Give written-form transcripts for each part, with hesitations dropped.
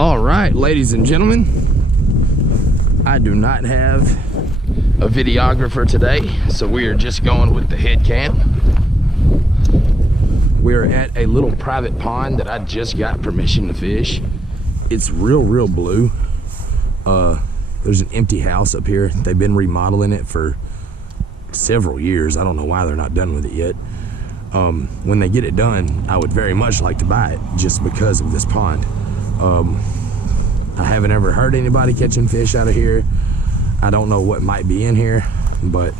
All right, ladies and gentlemen, I do not have a videographer today, so we are just going with the head cam. We're at a little private pond that I just got permission to fish. It's real blue. There's an empty house up here. They've been remodeling it for several years. I don't know why they're not done with it yet. When they get it done, I would very much like to buy it just because of this pond. I haven't ever heard anybody catching fish out of here. I don't know what might be in here, but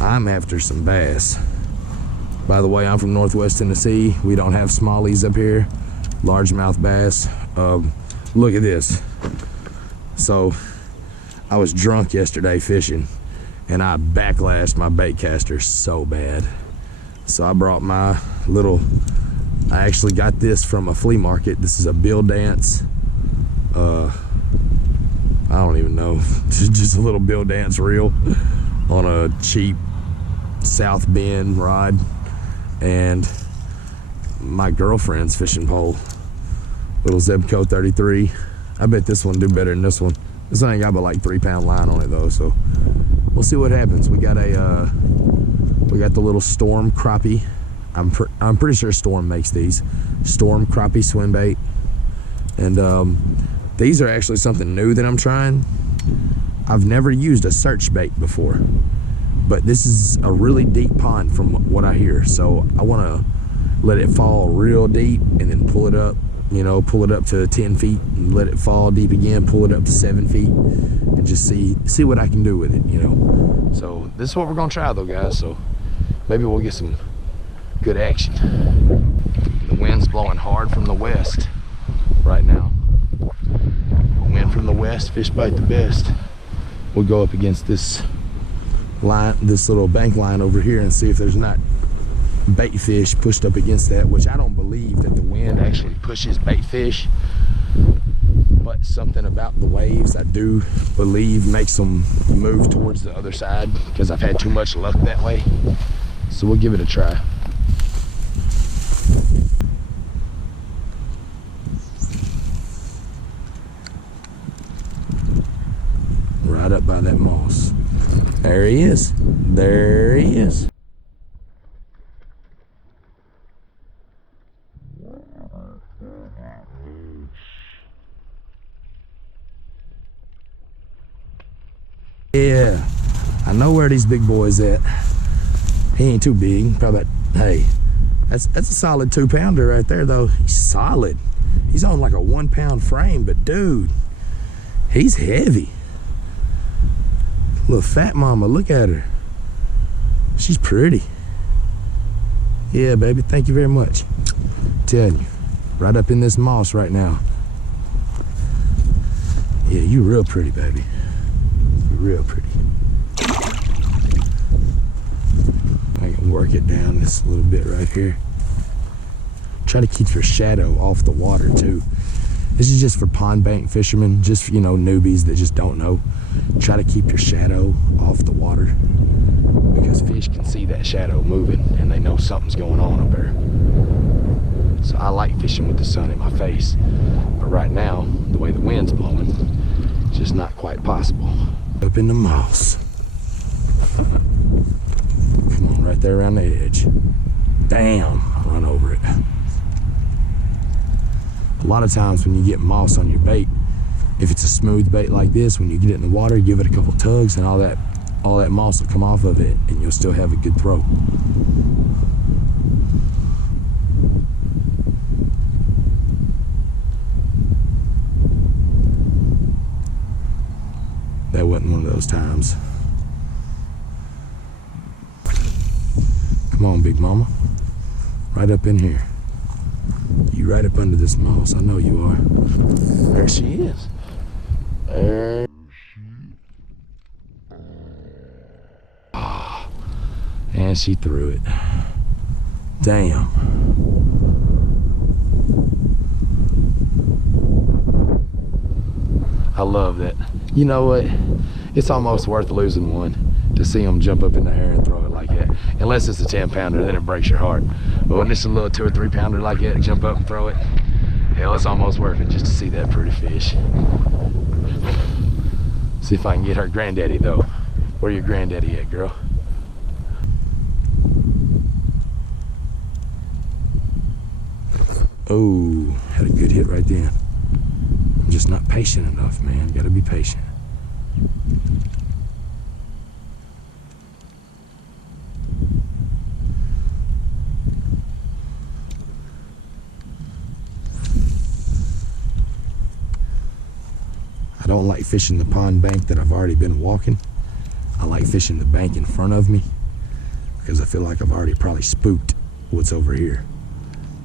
I'm after some bass. By the way, I'm from Northwest Tennessee. We don't have smallies up here, largemouth bass. Look at this. So I was drunk yesterday fishing and I backlashed my bait caster so bad. So I brought my little, I actually got this from a flea market. This is a B.A.S.S. I don't even know, just a little B.A.S.S. reel on a cheap South Bend rod, and my girlfriend's fishing pole, little Zebco 33. I bet this one do better than this one. This one ain't got but like 3-pound line on it though, so we'll see what happens. We got the little Storm crappie. I'm pretty sure Storm makes these. Storm crappie swim bait, and these are actually something new that I'm trying. I've never used a search bait before, but this is a really deep pond from what I hear. So I want to let it fall real deep and then pull it up, you know, pull it up to 10 feet and let it fall deep again, pull it up to 7 feet and just see what I can do with it, you know. So this is what we're gonna try though, guys. So maybe we'll get some good action. The wind's blowing hard from the west right now. Wind from the west, fish bite the best. We'll go up against this line, this little bank line over here, and see if there's not bait fish pushed up against that, which I don't believe that the wind actually pushes bait fish, but something about the waves I do believe makes them move towards the other side, because I've had too much luck that way. So we'll give it a try. Right up by that moss. There he is. There he is. Yeah, I know where these big boys at. He ain't too big, probably. Hey, that's a solid 2-pounder right there though. He's solid. He's on like a 1-pound frame, but dude, he's heavy. Little fat mama, look at her. She's pretty. Yeah, baby, thank you very much. I'm telling you, right up in this moss right now. Yeah, you real pretty, baby. You real pretty. I can work it down this little bit right here. Try to keep your shadow off the water too. This is just for pond bank fishermen, just, you know, newbies that just don't know. Try to keep your shadow off the water, because fish can see that shadow moving and they know something's going on up there. So I like fishing with the sun in my face, but right now, the way the wind's blowing, it's just not quite possible. Up in the moss. Come on, right there around the edge. Damn, run over it. A lot of times when you get moss on your bait, if it's a smooth bait like this, when you get it in the water, give it a couple tugs and all that moss will come off of it and you'll still have a good throw. That wasn't one of those times. Come on, big mama. Right up in here. You right up under this moss. I know you are. There she is. There she is. Oh, and she threw it. Damn. I love that. You know what? It's almost worth losing one to see them jump up in the air and throw it like that. Unless it's a 10-pounder, then it breaks your heart. But when it's a little 2 or 3 pounder like that, jump up and throw it, Hell, it's almost worth it just to see that pretty fish. See if I can get her granddaddy though. Where your granddaddy at, girl? Oh, had a good hit right there. I'm just not patient enough, man. Gotta be patient. I don't like fishing the pond bank that I've already been walking. I like fishing the bank in front of me because I feel like I've already probably spooked what's over here.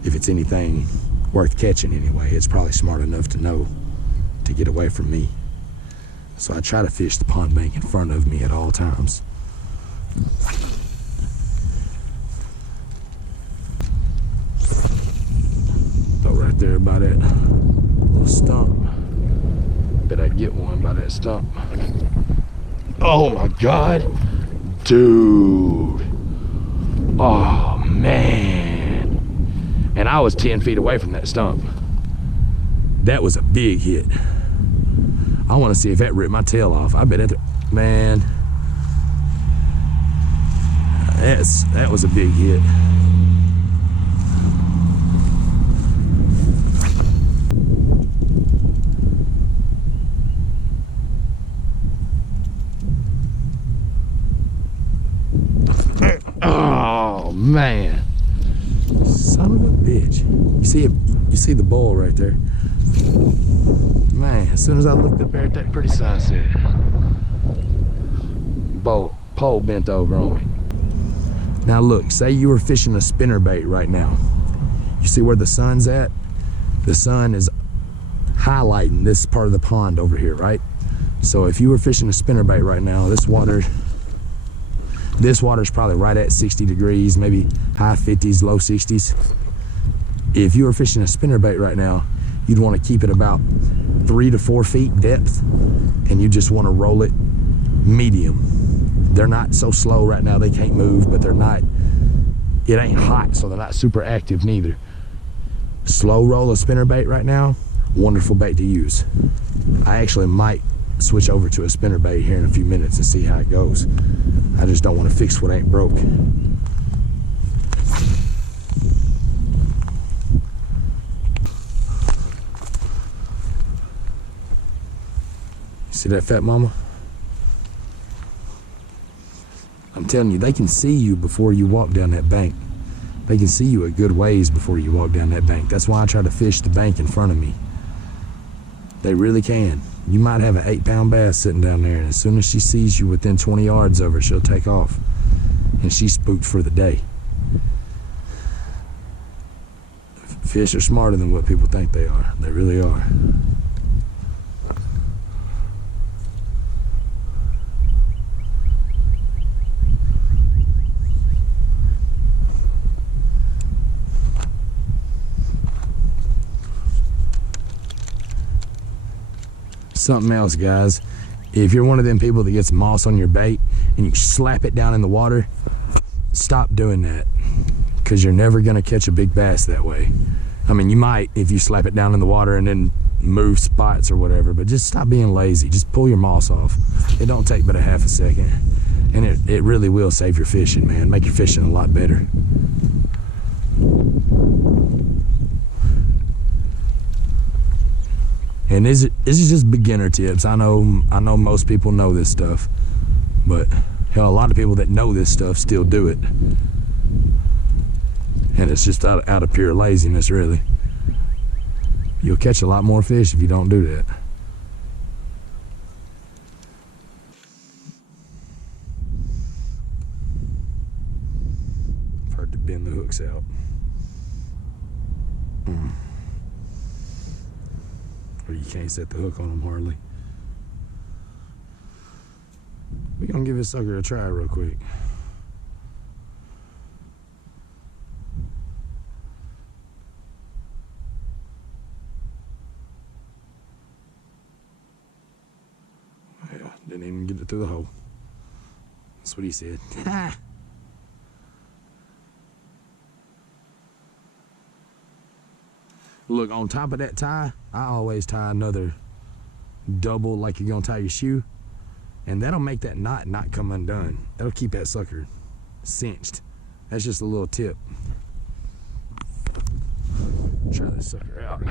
If it's anything worth catching anyway, it's probably smart enough to know to get away from me. So I try to fish the pond bank in front of me at all times. So right there by that little stump. Bet I get one by that stump. Oh my God, dude. Oh man. And I was 10 feet away from that stump. That was a big hit. I want to see if that ripped my tail off. I bet it, man. That was a big hit. Oh man, son of a bitch! You see the bull right there, man. As soon as I looked up there at that pretty sunset, pole bent over on me. Now look, say you were fishing a spinnerbait right now. You see where the sun's at? The sun is highlighting this part of the pond over here, right? So if you were fishing a spinnerbait right now, this water's probably right at 60 degrees, maybe high 50s, low 60s. If you were fishing a spinnerbait right now, you'd want to keep it about 3 to 4 feet depth, and you just want to roll it medium. They're not so slow right now, they can't move, but it ain't hot, so they're not super active neither. Slow roll a spinnerbait right now, wonderful bait to use. I actually might switch over to a spinnerbait here in a few minutes and see how it goes. I just don't want to fix what ain't broke. See that fat mama? I'm telling you, they can see you before you walk down that bank. They can see you a good ways before you walk down that bank. That's why I try to fish the bank in front of me. They really can. You might have an 8-pound bass sitting down there, and as soon as she sees you within 20 yards of her, she'll take off. And she's spooked for the day. Fish are smarter than what people think they are. They really are. Something else, guys, if you're one of them people that gets moss on your bait and you slap it down in the water, stop doing that, because you're never going to catch a big bass that way. I mean, you might if you slap it down in the water and then move spots or whatever, but just stop being lazy. Just pull your moss off. It don't take but a half a second, and it really will save your fishing, man. Make your fishing a lot better. And this is just beginner tips. I know most people know this stuff, but hell, a lot of people that know this stuff still do it. And it's just out of pure laziness, really. You'll catch a lot more fish if you don't do that. I've heard to bend the hooks out. Or you can't set the hook on them hardly. We're gonna give this sucker a try real quick. Yeah, didn't even get it through the hole. That's what he said. Look, on top of that tie, I always tie another double like you're gonna tie your shoe, and that'll make that knot not come undone. That'll keep that sucker cinched. That's just a little tip. Try this sucker out.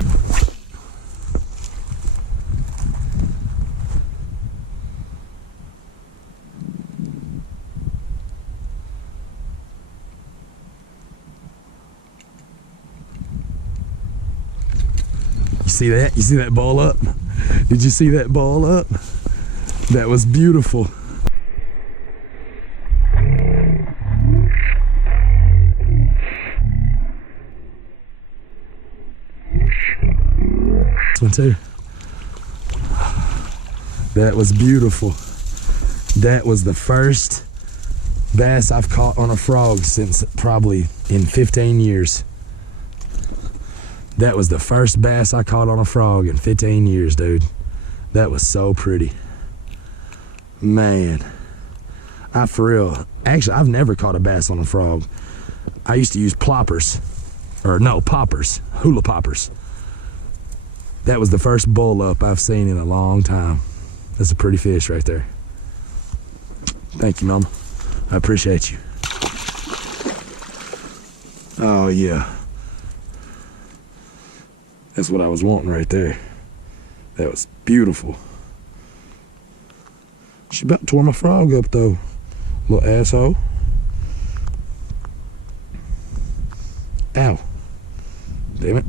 You see that? You see that ball up? Did you see that ball up? That was beautiful. This one too. That was beautiful. That was the first bass I've caught on a frog since probably in 15 years. That was the first bass I caught on a frog in 15 years, dude. That was so pretty. Man, for real. Actually, I've never caught a bass on a frog. I used to use ploppers, or no, poppers, hula poppers. That was the first bull up I've seen in a long time. That's a pretty fish right there. Thank you, Mama. I appreciate you. Oh, yeah. That's what I was wanting right there. That was beautiful. She about tore my frog up though, little asshole. Ow. Damn it.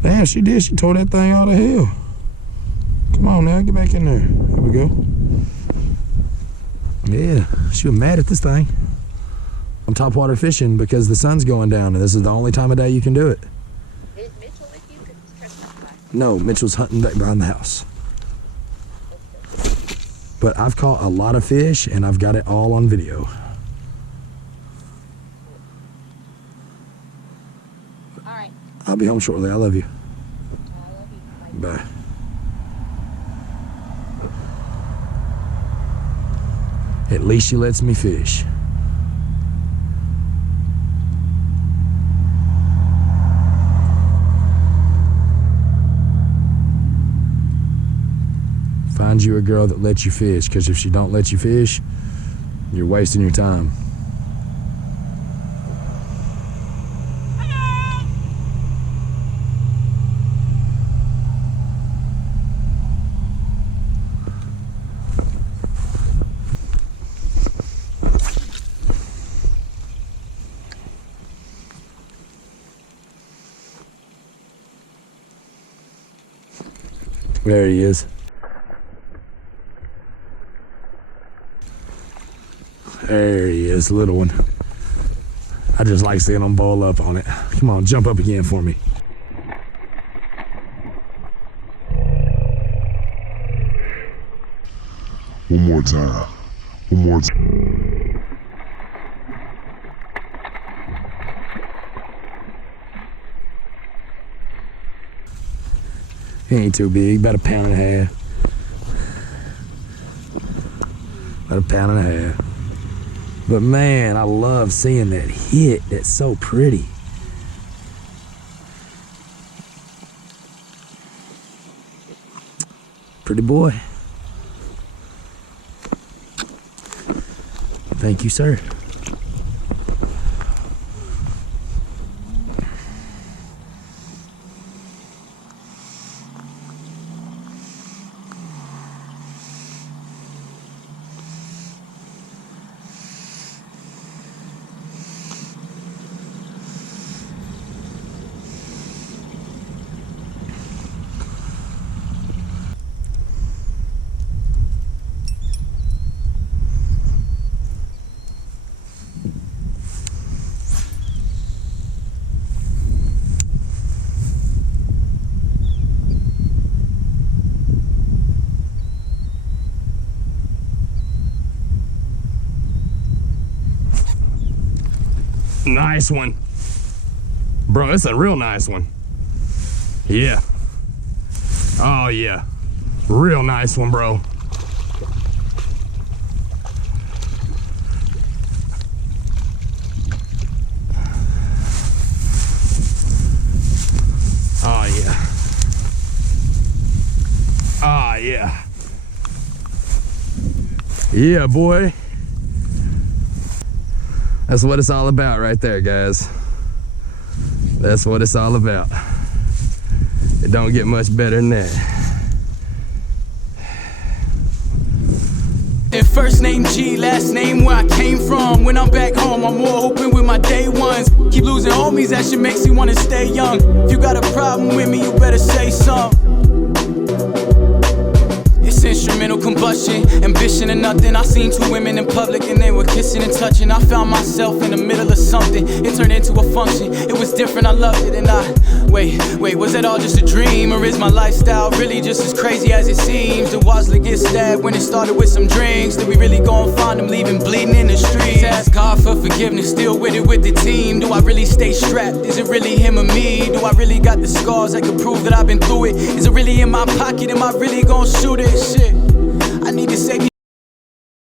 Damn, she did. She tore that thing out of hell. Come on now, get back in there. Here we go. Yeah, she was mad at this thing. I'm topwater fishing because the sun's going down and this is the only time of day you can do it. Is Mitchell with you? 'Cause it's Christmas time. No, Mitchell's hunting back behind the house. But I've caught a lot of fish and I've got it all on video. All right. I'll be home shortly. I love you. I love you. Bye. Bye. At least she lets me fish. Find you a girl that lets you fish, because if she don't let you fish, you're wasting your time. There he is. There he is, little one. I just like seeing them ball up on it. Come on, jump up again for me. One more time. One more time. He ain't too big, about a pound and a half. About a pound and a half. But man, I love seeing that hit. That's so pretty. Pretty boy. Thank you, sir. Nice one. Bro, it's a real nice one. Yeah. Oh, yeah. Real nice one, bro. Yeah, boy. That's what it's all about right there, guys. That's what it's all about. It don't get much better than that. First name G, last name where I came from. When I'm back home, I'm more open with my day ones. Keep losing homies, that shit makes me wanna stay young. If you got a problem with me, you better say something. It's instrumental combustion, ambition and nothing. I seen two women in public and they were kissing and touching. I found myself in the middle of something. It turned into a function. It was different, I loved it, and wait, was that all just a dream? Or is my lifestyle really just as crazy as it seems? Did Wasley get stabbed when it started with some drinks? Did we really gon' find him leaving bleeding in the streets? Ask God for forgiveness, still with it with the team. Do I really stay strapped? Is it really him or me? Do I really got the scars that could prove that I've been through it? Is it really in my pocket? Am I really gon' shoot it? Shit, I need to save me.